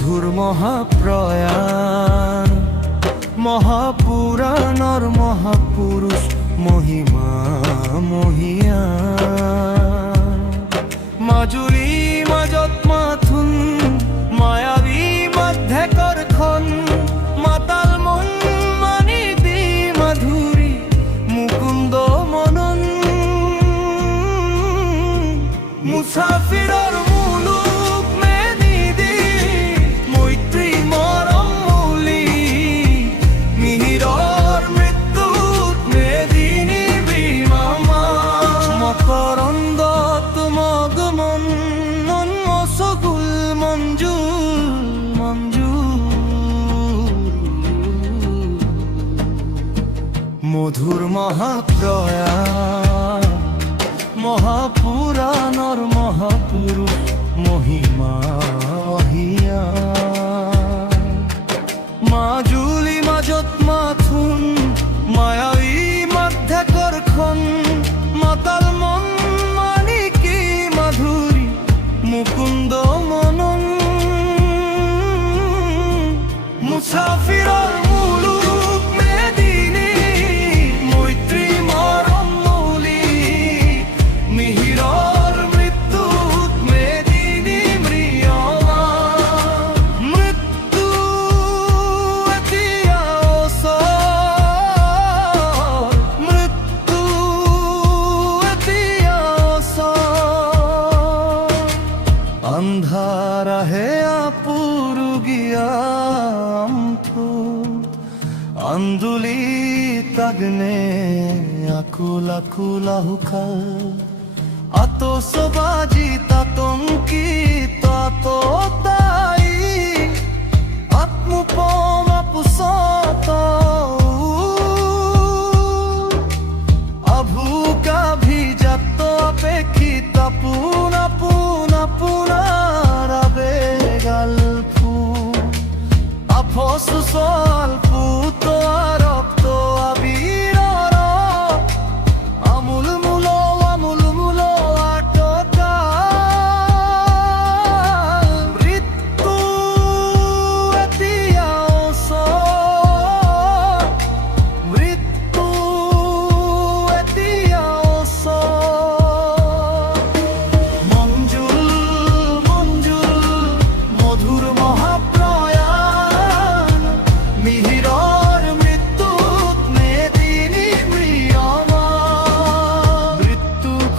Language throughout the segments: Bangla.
মধুর মহাপ্রয়াণ মহাপুরাণর মহাপুরুষ মহিমা মহিয়ান মাজুলী মাজত মাথুন মায়াবী মধ্যেকর খন মাতাল মন মানি দি মাধুরী মুকুন্দ মনন মুসাফিরর মুলুক মেদিদি মৈত্রী মরম মৌলি মিহিরর মৃত্যুত মেদিনী বিমামা মকরন্দ তুমগমন মনমসগুল মঞ্জুল মঞ্জুল মধুর মহাপ্রয়াণ মহাপুরাণর মহাপুরুষ মহিমা মাজুলী মাজত মাথুন মায়াবী মধ্যেকর খন মাতাল মন মানিকী মাধুরী মুকুন্দ মনন মুসাফিরর মুলুক মেদিনী মৈত্রী মরম মৌলি মিহিরর মৃত্যুত মেদিনী ম্রিয়মা মৃত্যু এতিয়া ওচৰ মৃত্যু এতিয়া ওচৰ আন্ধাৰ আহে আপুৰুগীয়া আন্দুলি তাগনে আকুল আকুল আহুকাল আতো সবাজি তাতঙ্কি তাতো তাই আত্মপম আপুসত আভুকা ভিজাত অপেক্ষিত পুন পুন পুনার আবেগাল ফু আফসু স্বল্প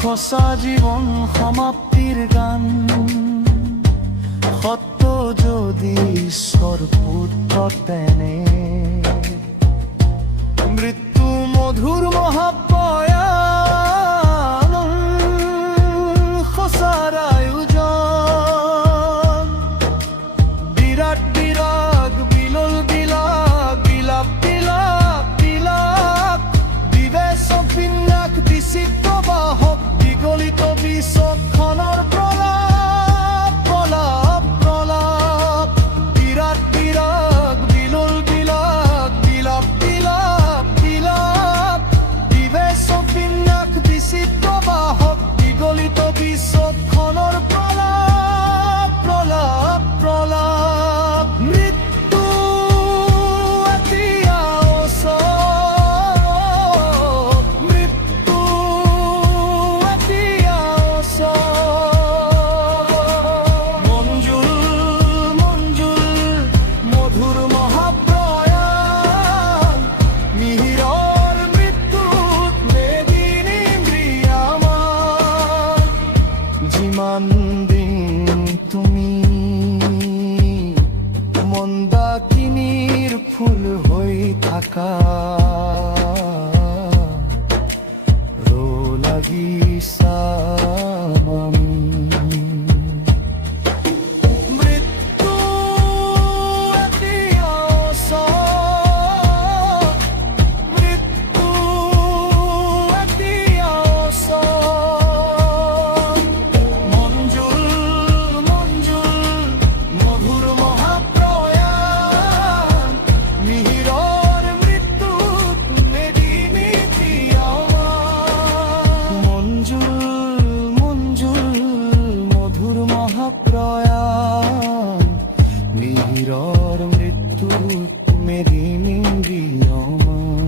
সঁচা জীৱন সমাপ্তিৰ গান সত্য যদি ঈশ্বৰ পুত্ৰ তেনে মৃত্যু মধুৰ মহাপ্ৰয়াণ সঁচাৰ আয়োজন বিৰাট বিৰাগ বিলল বিলাগ বিলাপ বিলাপ বিলাপ বিবেচ বিন্যাস বিচিত্ৰ বাহক গলিত বিশ্বখনৰ প্ৰলাপ প্ৰলাপ প্ৰলাপ বিৰাট বিৰাগ বিলল বিলাগ বিলাপ বিলাপ বিলাপ বিবেচ বিন্যাস বিচিত্ৰ বাহক বিগলিত বিশ্বখনৰ প্ৰলাপ প্ৰলাপ প্ৰলাপ মৃত্যু এতিয়া ওচৰ মৃত্যু যিমান দিন তুমি মন্দাকিনীৰ ফুল হৈ থাকা ৰো লাগিছা মঞ্জুল শৰীৰৰ মৃত্যু মেৰি নিন্দ্ৰিয়মান